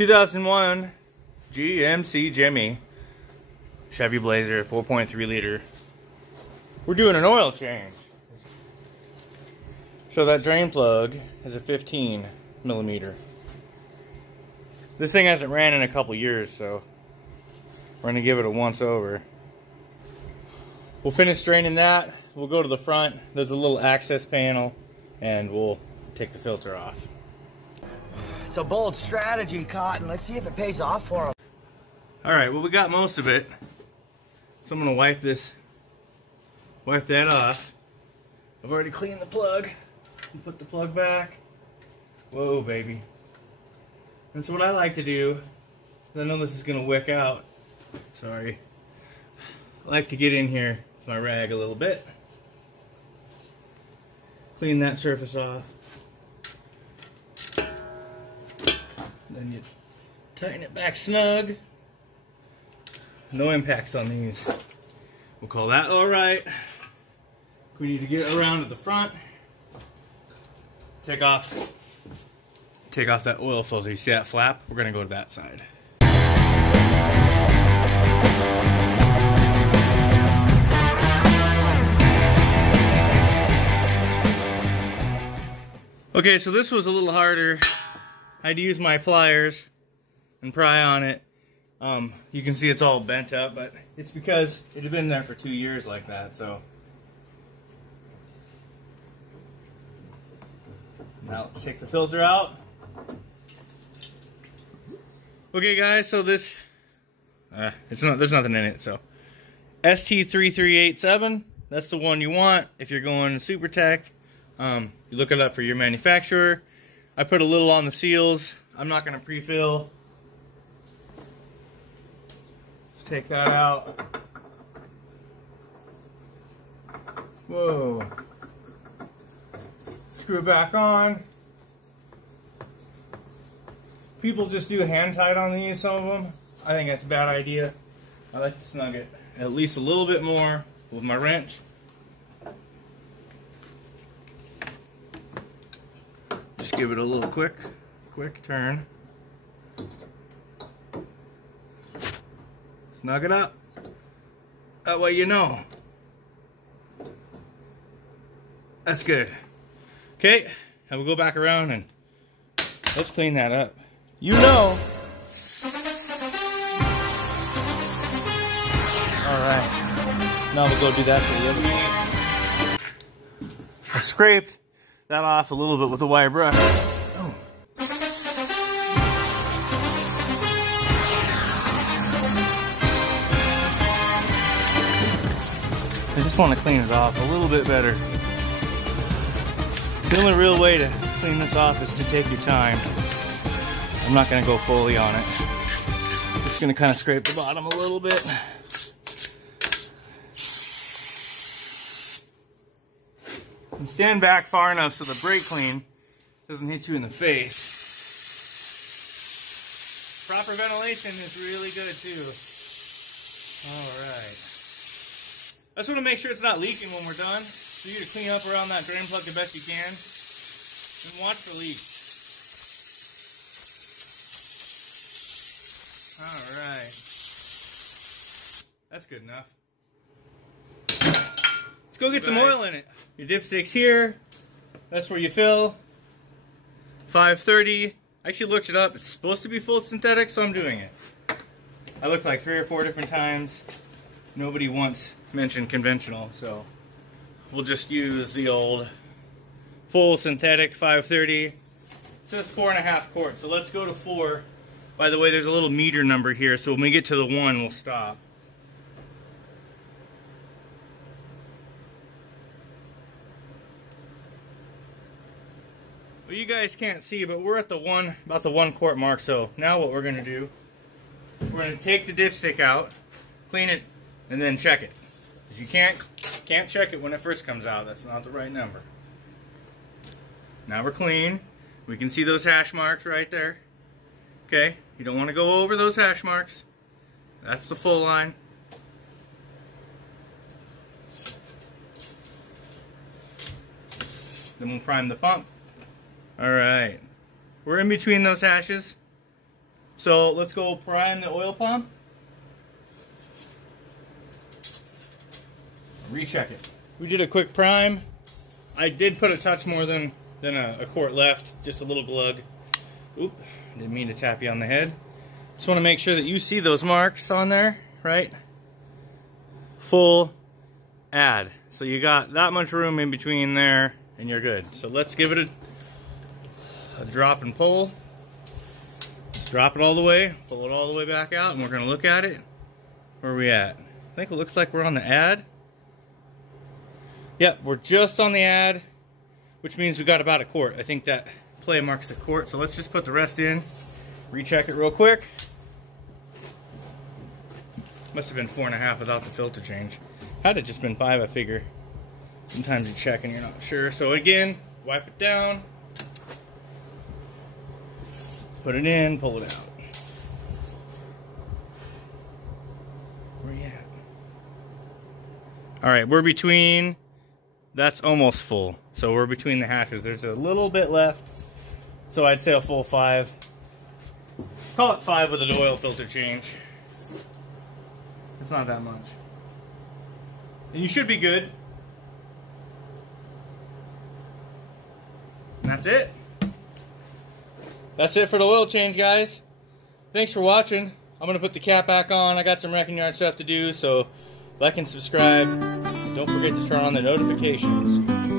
2001 GMC Jimmy, Chevy Blazer, 4.3 liter. We're doing an oil change. So that drain plug is a 15 millimeter. This thing hasn't ran in a couple years, so we're gonna give it a once over. We'll finish draining that. We'll go to the front. There's a little access panel, and we'll take the filter off. It's a bold strategy, Cotton. Let's see if it pays off for him. All right, well, we got most of it. So I'm gonna wipe that off. I've already cleaned the plug and put the plug back. Whoa, baby. And so what I like to do, I know this is gonna wick out. Sorry. I like to get in here with my rag a little bit. Clean that surface off. Then you tighten it back snug. No impacts on these. We'll call that all right. We need to get around to the front. Take off that oil filter. You see that flap? We're gonna go to that side. Okay, so this was a little harder. I had to use my pliers and pry on it. You can see it's all bent up, but it's because it had been there for 2 years like that, so. Now let's take the filter out. Okay guys, so this, there's nothing in it, so. ST3387, that's the one you want if you're going Super Tech. You look it up for your manufacturer. I put a little on the seals. I'm not going to pre-fill. Let's take that out. Whoa. Screw it back on. People just do hand tight on these, some of them. I think that's a bad idea. I like to snug it at least a little bit more with my wrench. Just give it a little quick turn. Snug it up. That way you know. That's good. Okay, now we'll go back around and let's clean that up. You know. Alright. Now we'll go do that for the other unit. I scraped that off a little bit with a wire brush. Oh. I just want to clean it off a little bit better. The only real way to clean this off is to take your time. I'm not going to go fully on it. Just going to kind of scrape the bottom a little bit. And stand back far enough so the brake clean doesn't hit you in the face. Proper ventilation is really good too. Alright. I just want to make sure it's not leaking when we're done. So you to clean up around that drain plug the best you can. And watch for leaks. Alright. That's good enough. Let's go get some oil in it. Your dipstick's here. That's where you fill. 530. I actually looked it up. It's supposed to be full synthetic, so I'm doing it. I looked like 3 or 4 different times. Nobody once mentioned conventional, so we'll just use the old full synthetic 530. It says 4.5 quarts, so let's go to 4. By the way, there's a little meter number here, so when we get to the 1, we'll stop. Well, you guys can't see, but we're at the about the 1 quart mark, so now what we're going to do, we're going to take the dipstick out, clean it, and then check it. You can't check it when it first comes out. That's not the right number. Now we're clean. We can see those hash marks right there. Okay, you don't want to go over those hash marks. That's the full line. Then we'll prime the pump. Alright. We're in between those hashes. So let's go prime the oil pump. Recheck it. We did a quick prime. I did put a touch more than a quart left, just a little glug. Oop, didn't mean to tap you on the head. Just want to make sure that you see those marks on there, right? Full add. So you got that much room in between there and you're good. So let's give it a drop and pull. Drop it all the way, pull it all the way back out, and we're going to look at it. Where are we at? I think it looks like we're on the add. Yep, we're just on the add, which means we got about a quart. I think that play marks a quart, so let's just put the rest in. Recheck it real quick. Must have been 4.5 without the filter change. Had it just been 5, I figure. Sometimes you check and you're not sure. So again, wipe it down. Put it in, pull it out. Where you at? Alright, we're between, that's almost full. So we're between the hatches. There's a little bit left. So I'd say a full 5. Call it 5 with an oil filter change. It's not that much. And you should be good. And that's it. That's it for the oil change, guys. Thanks for watching. I'm going to put the cap back on. I got some wrecking yard stuff to do, so like and subscribe. And don't forget to turn on the notifications.